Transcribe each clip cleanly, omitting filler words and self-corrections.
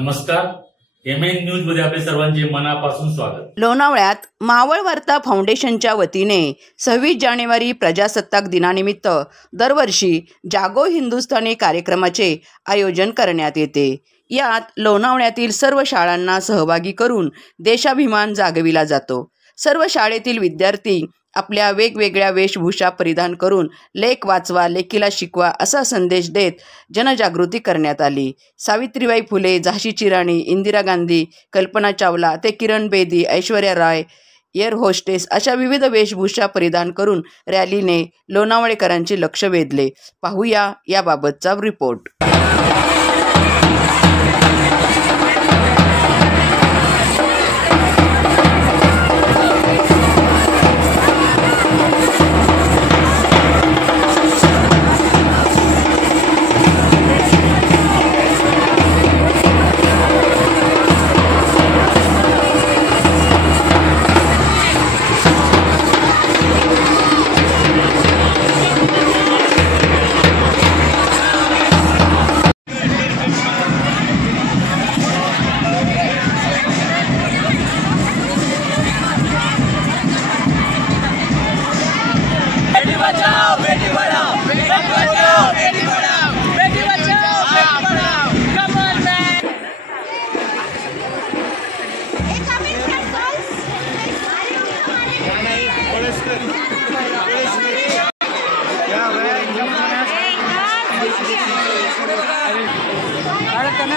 नमस्कार, MN news मध्ये आपले सर्वांचे मनापासून स्वागत। लोणावळ्यात मावळ वार्ता फाउंडेशनच्या वतीने 26 जानेवारी प्रजासत्ताक दिनानिमित्त दरवर्षी जागो हिंदुस्थानी कार्यक्रमाचे आयोजन करण्यात येते। यात लोणावळ्यातील सर्व शाळांना सहभागी करून देशाभिमान जागविला जातो। सर्व शाळेतील विद्यार्थी आपल्या वेगवेगळ्या वेशभूषा परिधान करून लेख वाचवा, लेकीला शिकवा असा संदेश देत जनजागृती करण्यात आली। सावित्रीबाई फुले, झाशीची राणी, इंदिरा गांधी, कल्पना चावला ते किरण बेदी, ऐश्वर्या राय, एअर होस्टेस अशा विविध वेशभूषा परिधान करून रॅलीने लोणावळेकरांचे लक्ष वेधले। पाहूया याबाबतचा रिपोर्ट।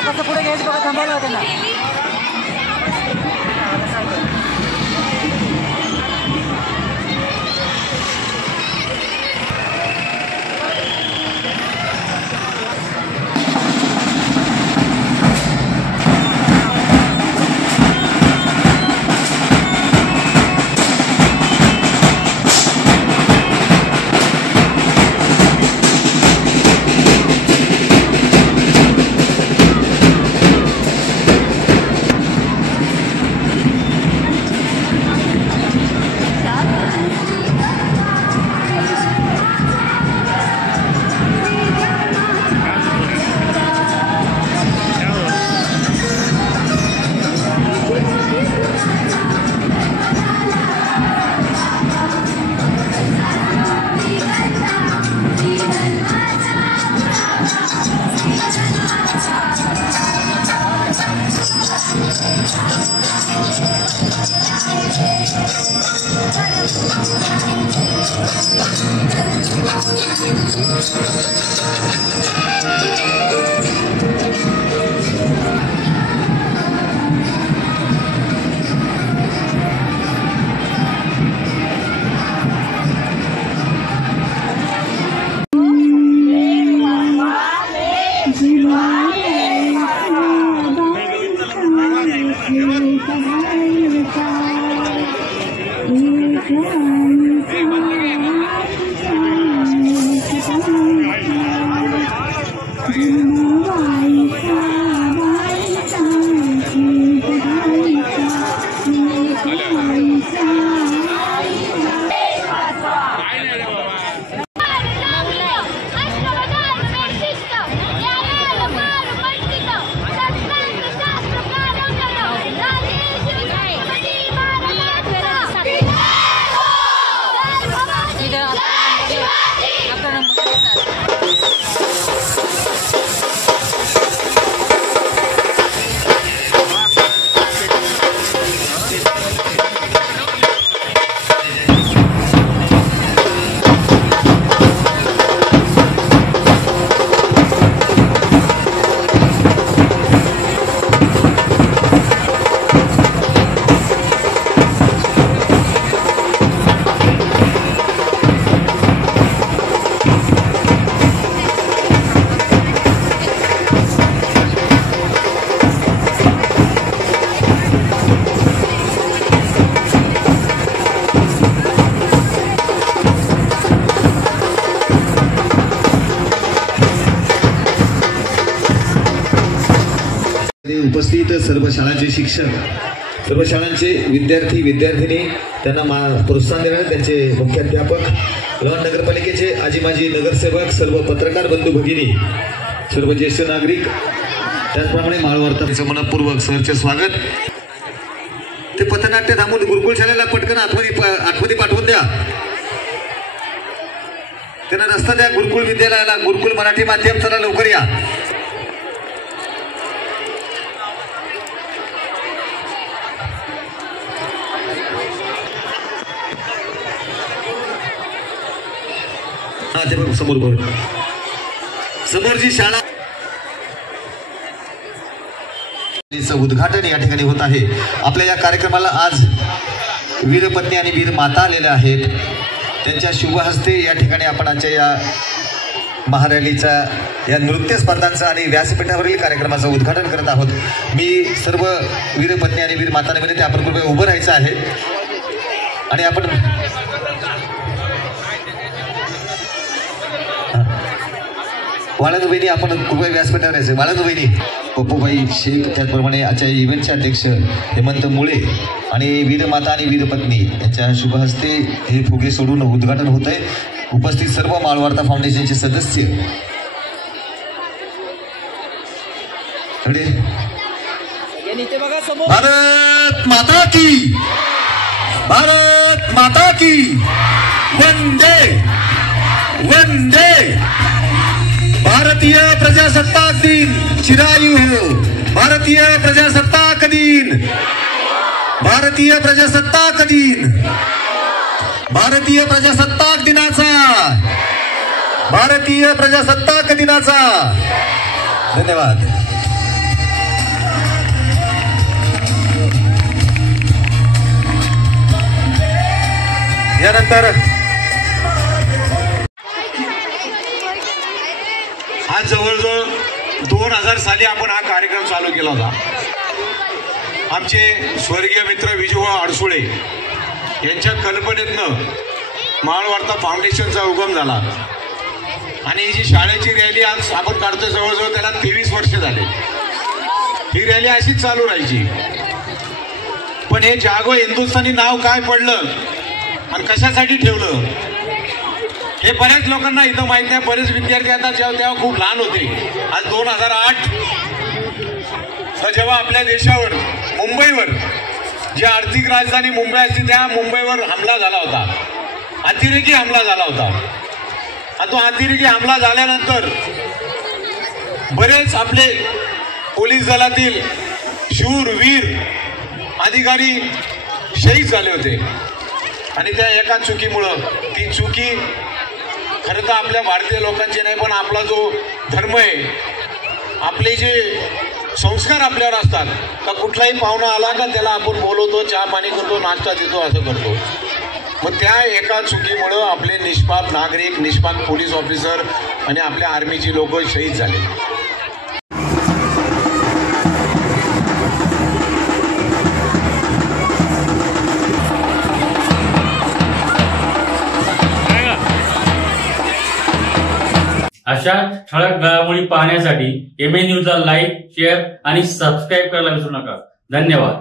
कसं पुढे घ्यायचं बघा, थांबायला होतं ना। उपस्थित सर्व शाळांचे शिक्षक, सर्व शाळांचे विद्यार्थी विद्यार्थिनी, त्यांना प्रोत्साहन देणारे त्यांचे मुख्याध्यापक, लोणावळा नगरपालिकेचे आजी माजी नगरसेवक, सर्व पत्रकार बंधू भगिनी, सर्व ज्येष्ठ नागरिक, त्याचप्रमाणे माळवार्ताचं मनपूर्वक सरचे स्वागत. ते पथनाट्य थांबून गुरुकुल शाळेला पटकन आतमध्ये पाठवून द्या. त्यांना रस्ता द्या गुरुकुल विद्यालयाला. गुरुकुल मराठी माध्यम, चला लवकर या. हा ते बघ समोर जी शाळा उद्घाटन या ठिकाणी होत आहे. आपल्या या कार्यक्रमाला आज वीरपत्नी आणि वीर माता आलेल्या आहेत. त्यांच्या शुभ हस्ते या ठिकाणी आपण आजच्या या महारॅलीचा, या नृत्य स्पर्धांचं आणि व्यासपीठावरील कार्यक्रमाचं उद्घाटन करत आहोत. मी सर्व वीरपत्नी आणि वीर मातांना विनंती, आपण कृपया उभं राहायचं आहे आणि आपण वाळंद बहिणी आपण कृपया व्यासपीठावर यायचं. वाळंद बहिणी, पप्पूबाई शेख, त्याचप्रमाणे आजच्या इव्हेंटचे अध्यक्ष हेमंत मुळे आणि वीरमाता आणि वीरपत्नी यांच्या शुभ हस्ते हे फुगे सोडून उद्घाटन होत आहे. उपस्थित सर्व माळवार्ता फाउंडेशनचे सदस्य, भारत माता की, भारत माता की, वंदे वंदे. भारतीय प्रजासत्ताक दिन चिरायू हो. भारतीय प्रजासत्ताक दिन, भारतीय प्रजासत्ताक दिन, भारतीय प्रजासत्ताक दिनाचा, भारतीय प्रजासत्ताक दिनाचा. धन्यवाद. यानंतर आज जवळजवळ 2000 साली आपण हा कार्यक्रम चालू केला होता. आमचे स्वर्गीय मित्र विजूभाऊ अडसुळे यांच्या कल्पनेतनं माळवार्ता फाउंडेशनचा उगम झाला आणि ही जी शाळेची रॅली आज आपण काढतो, जवळजवळ त्याला 23 वर्ष झाले. ही रॅली अशीच चालू राहायची. पण हे जागो हिंदुस्थानी नाव काय पडलं आणि कशासाठी ठेवलं हे बऱ्याच लोकांना इथं माहित नाही. बरेच विद्यार्थी आता तेव्हा खूप लहान होते. आज 2008 जेव्हा आपल्या देशावर, मुंबईवर, जी आर्थिक राजधानी मुंबई असते त्या मुंबईवर हमला झाला होता, अतिरेकी हमला झाला होता. आणि तो अतिरेकी हमला झाल्यानंतर बरेच आपले पोलीस दलातील शूर वीर अधिकारी शहीद झाले होते. आणि त्या एका चुकीमुळं, ती चुकी खरं तर आपल्या भारतीय लोकांची नाही, पण आपला जो धर्म आहे, आपले जे संस्कार आपल्यावर असतात, का कुठलाही पाहुणा आला का त्याला आपण बोलवतो, चहा पाणी करतो, नाश्ता देतो, असं करतो. मग त्या एका चुकीमुळं आपले निष्पाप नागरिक, निष्पाप पोलीस ऑफिसर आणि आपल्या आर्मीची लोक शहीद झाले. अशा ठळक घडामोडी पाहण्यासाठी MN न्यूजला लाईक, शेअर आणि सबस्क्राईब करायला विसरू नका. धन्यवाद.